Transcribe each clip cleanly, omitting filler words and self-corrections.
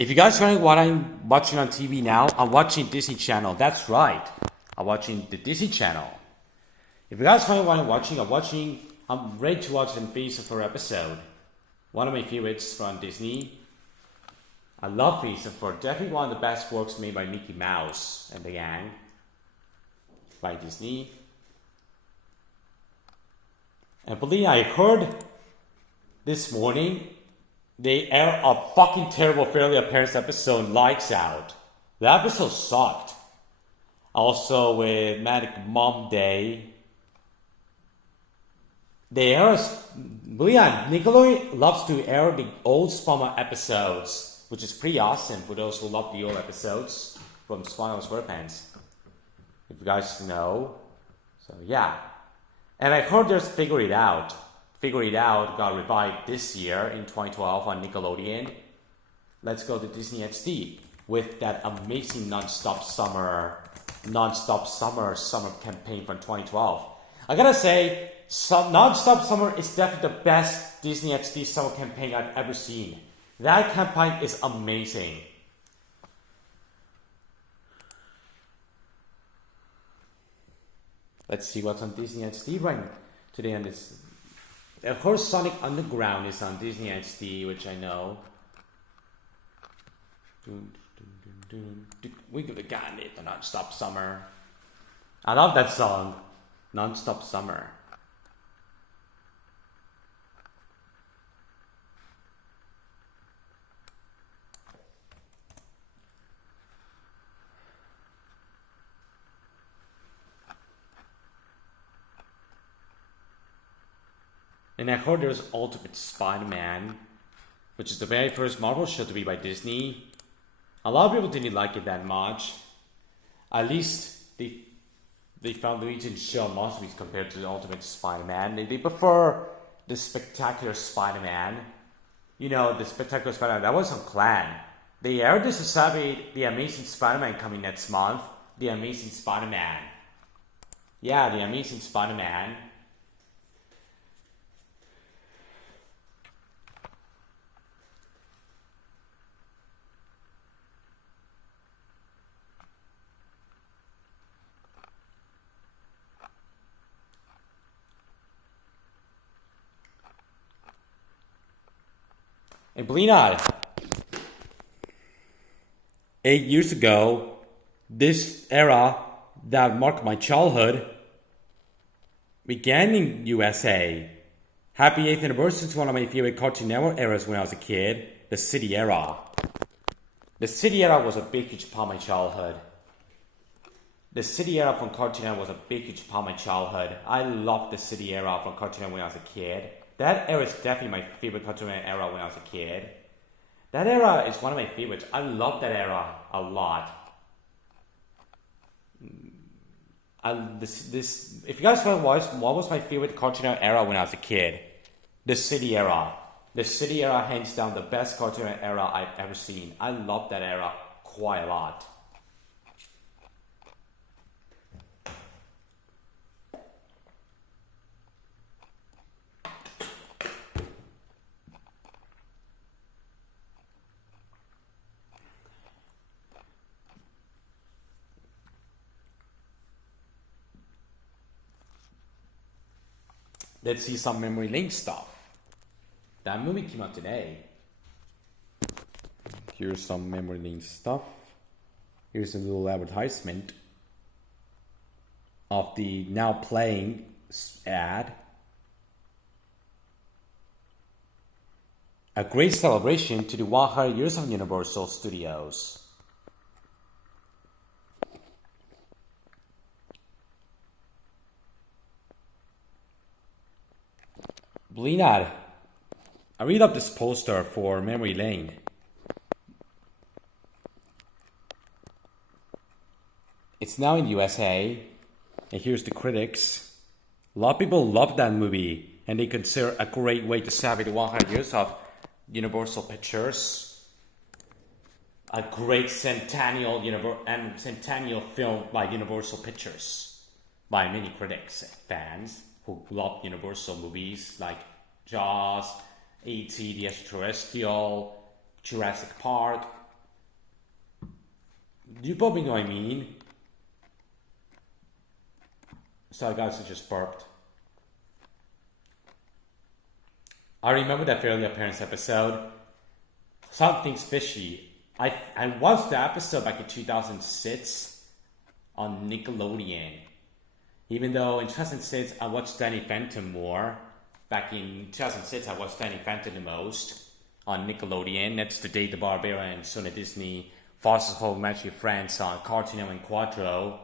If you guys wondering what I'm watching on TV now, I'm watching Disney Channel. That's right. I'm watching the Disney Channel. If you guys wondering what I'm ready to watch the Phineas and Ferb episode. One of my favorites from Disney. I love Phineas and Ferb. Definitely one of the best works made by Mickey Mouse and the gang. By Disney. And believe I heard this morning they air a fucking terrible Fairly Oddparents episode, Lights Out. The episode sucked. Also with Manic Mom Day. They air, believe Nickelodeon loves to air the old SpongeBob episodes, which is pretty awesome for those who love the old episodes from SpongeBob SquarePants. If you guys know. So yeah. And I heard there's Figure It Out. Figure It Out got revived this year in 2012 on Nickelodeon. Let's go to Disney XD with that amazing non-stop summer campaign from 2012. I gotta say, non-stop summer is definitely the best Disney XD summer campaign I've ever seen. That campaign is amazing. Let's see what's on Disney XD right today on this. Of course, Sonic Underground is on Disney XD, which I know. We could have gotten it, the Non-Stop Summer. I love that song, Non-Stop Summer. And I heard there's Ultimate Spider-Man, which is the very first Marvel show to be by Disney. A lot of people didn't like it that much. At least they found Luigi show monsters compared to the Ultimate Spider-Man. They prefer the Spectacular Spider-Man. You know, the Spectacular Spider-Man, that was on Clan. They aired this to celebrate the Amazing Spider-Man coming next month. The Amazing Spider-Man. Yeah, the Amazing Spider-Man. And believe it or not, 8 years ago, this era that marked my childhood began in USA. Happy 8th anniversary is one of my favorite Cartoon Network eras when I was a kid. The City era. The City era was a big, huge part of my childhood. The City era from Cartoon Network was a big, huge part of my childhood. I loved the City era from Cartoon Network when I was a kid. That era is definitely my favorite Cartoon Network era when I was a kid. That era is one of my favorites. I love that era a lot. If you guys want to watch what was my favorite Cartoon Network era when I was a kid, the City era. The City era, hands down, the best Cartoon Network era I've ever seen. I love that era quite a lot. Let's see some memory lane stuff. That movie came out today. Here's some memory lane stuff. Here's a little advertisement of the now playing ad. A great celebration to the 100 years of Universal Studios. Believe not, I read up this poster for Memory Lane. It's now in USA, and here's the critics. A lot of people love that movie, and they consider a great way to celebrate the 100 years of Universal Pictures. A great centennial film by Universal Pictures by many critics and fans who love Universal movies like Jaws, E.T. the Extraterrestrial, Jurassic Park, You probably know what I mean. Sorry guys, I just burped. I remember that Fairly Appearance episode. Something's fishy. I watched the episode back in 2006 on Nickelodeon. Even though in 2006 I watched Danny Phantom more. Back in 2006 I watched Danny Phantom the most on Nickelodeon. That's the Dave the Barbarian, shown at Disney. Foster's Home Magic Friends on Cartoon Network Quattro.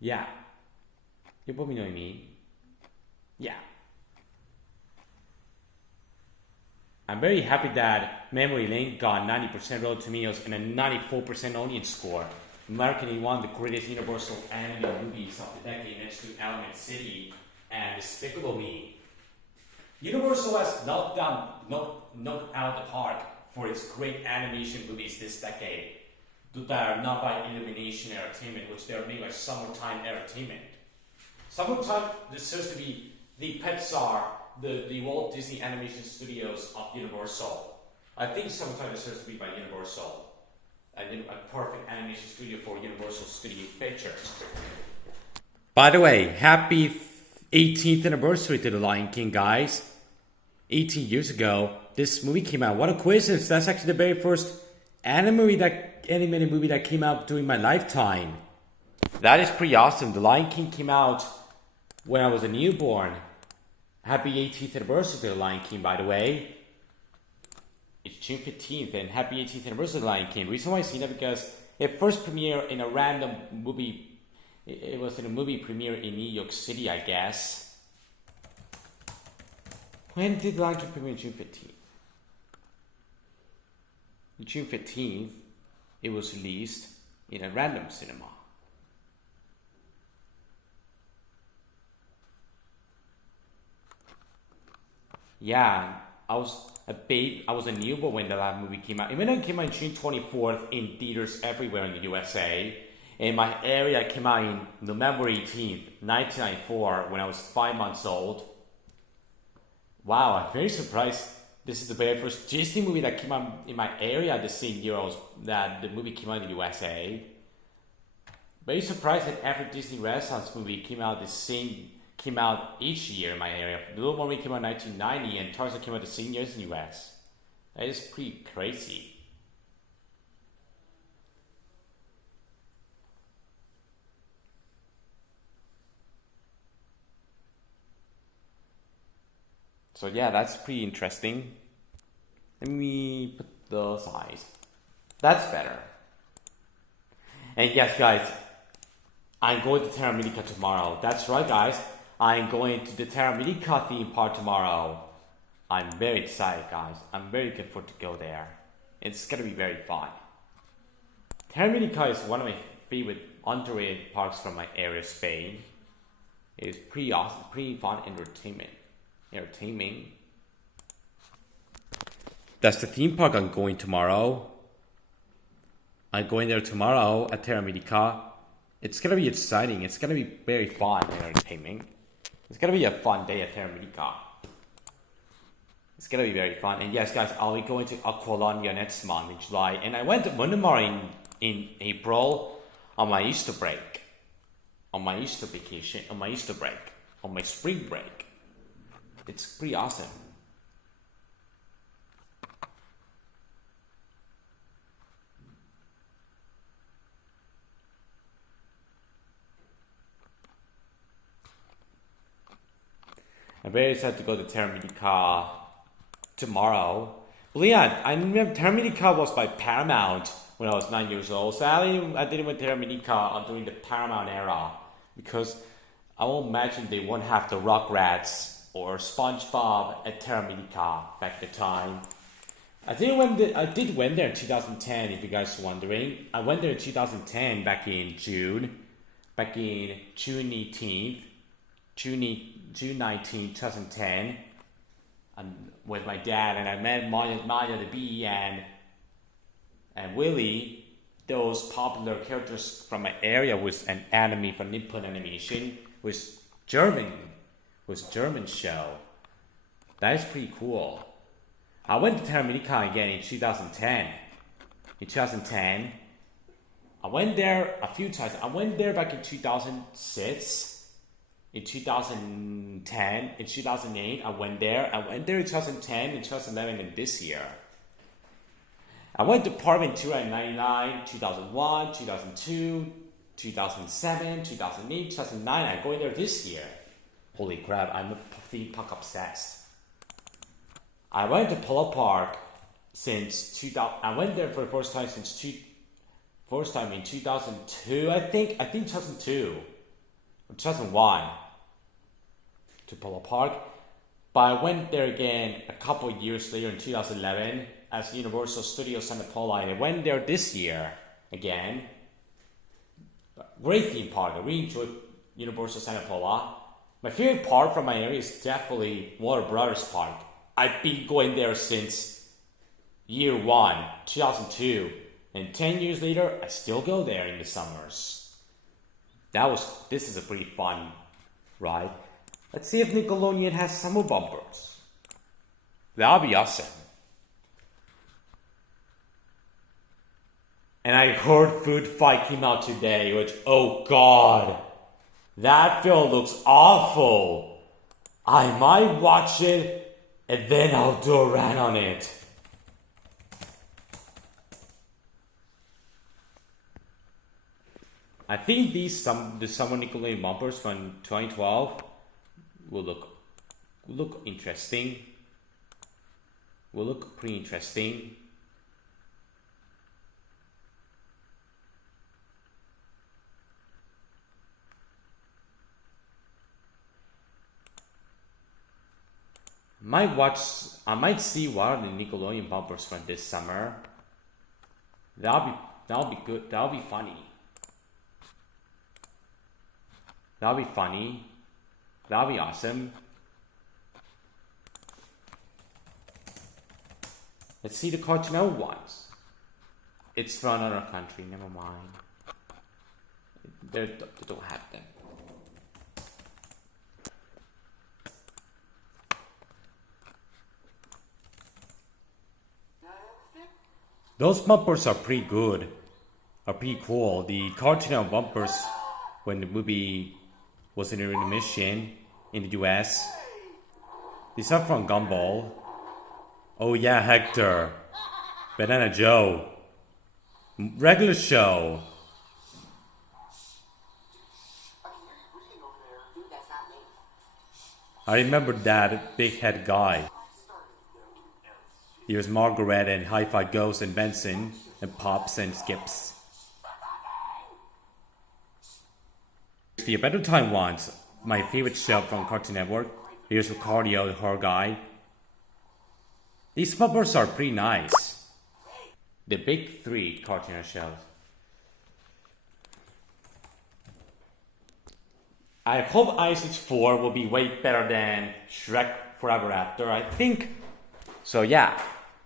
Yeah. You probably know what I mean. Yeah. I'm very happy that Memory Lane got 90% Rotten Tomatoes and a 94% audience score. American is one of the greatest Universal animated movies of the decade next to Element City and Despicable Me. Universal has knocked out the park for its great animation movies this decade that are not by Illumination Entertainment, which they are made by Summertime Entertainment. Summertime deserves to be the Pixar, the Walt Disney Animation Studios of Universal. I think Summertime deserves to be by Universal. A perfect animation studio for Universal Studio Pictures. By the way, happy 18th anniversary to The Lion King, guys. 18 years ago, this movie came out. What a coincidence. That's actually the very first animated movie that came out during my lifetime. That is pretty awesome. The Lion King came out when I was a newborn. Happy 18th anniversary to The Lion King, by the way. It's June 15th, and happy 18th anniversary of The Lion King. The reason why I see that because it first premiered in a random movie. It was in a movie premiere in New York City, I guess. When did The Lion King premiere? June 15th. June 15th, it was released in a random cinema. Yeah, I was a newborn when that movie came out. Even though it came out June 24th in theaters everywhere in the USA. In my area, it came out in November 18th, 1994, when I was 5 months old. Wow, I'm very surprised. This is the very first Disney movie that came out in my area the same year that the movie came out in the USA. Very surprised that every Disney Renaissance movie came out each year in my area. The Little Mermaid came out in 1990 and Tarzan came out the same year as in the US. That is pretty crazy. So yeah, that's pretty interesting. Let me put the size. That's better. And yes, guys, I'm going to Terra Medica tomorrow. That's right, guys. I'm going to the Terra Medica theme park tomorrow. I'm very excited, guys. I'm very looking forward to go there. It's gonna be very fun. Terra Medica is one of my favorite underrated parks from my area, Spain. It's pretty awesome, pretty fun entertainment. That's the theme park I'm going tomorrow. I'm going there tomorrow at Terra Medica. It's gonna be exciting. It's gonna be very fun and entertaining. It's gonna be a fun day at Terra Medica. It's gonna be very fun. And yes, guys, I'll be going to Aqualonia next month in July. And I went to Myanmar in April on my Easter break. On my Easter vacation, on my Easter break, on my spring break. It's pretty awesome. I'm very excited to go to Terra Medica tomorrow. But yeah, I remember Terra Medica was by Paramount when I was 9 years old. So I didn't went to Terra Medica during the Paramount era because I won't imagine they won't have the Rugrats or SpongeBob at Terra Medica back at the time. I did went there in 2010, if you guys are wondering. I went there in 2010 back in June 19th, 2010, with my dad, and I met Maya the Bee and Willie, those popular characters from my area was an anime from Nippon Animation, was German show. That is pretty cool. I went to Terranica again in 2010. I went there a few times. I went there back in 2006, in 2010, in 2008. I went there in 2010, in 2011, and this year. I went to PortAventura in 99, 2001, 2002, 2007, 2008, 2009. I'm going there this year. Holy crap, I'm theme park obsessed. I went to Polo Park since 2000. I went there for the first time in 2002, I think 2002 or 2001 to Polo Park. But I went there again a couple years later in 2011 as Universal Studios Santa Paula, and I went there this year again. Great theme park. I really enjoyed Universal Santa Paula. My favorite park from my area is definitely Warner Brothers Park. I've been going there since year 1, 2002. And 10 years later, I still go there in the summers. This is a pretty fun ride. Let's see if Nickelodeon has summer bumpers. That'll be awesome. And I heard Food Fight came out today, which, oh god, that film looks awful. I might watch it and then I'll do a rant on it. I think the summer Nickelodeon bumpers from 2012 will look interesting. Will look pretty interesting. I might see what are the Nickelodeon bumpers from this summer. That'll be good. That'll be funny. That'll be funny. That'll be awesome. Let's see the Cartoon Network ones. It's from another country. Never mind. They don't have them. Those bumpers are pretty good. Are pretty cool. The Cartoon Network bumpers when the movie was in intermission in the US. These are from Gumball. Oh yeah, Hector. Banana Joe. Regular Show. I remember that big head guy. He was Margaret and Hi-Fi Ghost and Benson and Pops and Skips. The Adventure Time ones, my favorite show from Cartoon Network. Here's Ricardo, the horror guy. These bumpers are pretty nice. The big 3 Cartoon Network shows. I hope Ice Age 4 will be way better than Shrek Forever After. I think. So yeah.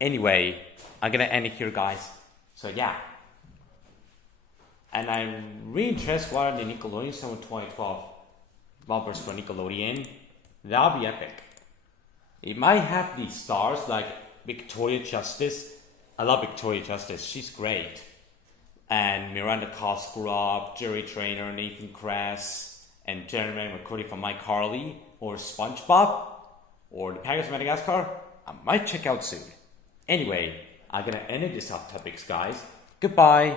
Anyway, I'm gonna end it here, guys. So yeah. And I'm really interested what are the Nickelodeon Summer 2012 bumpers for Nickelodeon. That'll be epic. It might have these stars like Victoria Justice. I love Victoria Justice. She's great. And Miranda Cosgrove, Jerry Trainer, Nathan Kress, and Jeremy McCurdy from iCarly, or SpongeBob, or the Packers of Madagascar. I might check out soon. Anyway, I'm gonna end this Offtopics, guys. Goodbye.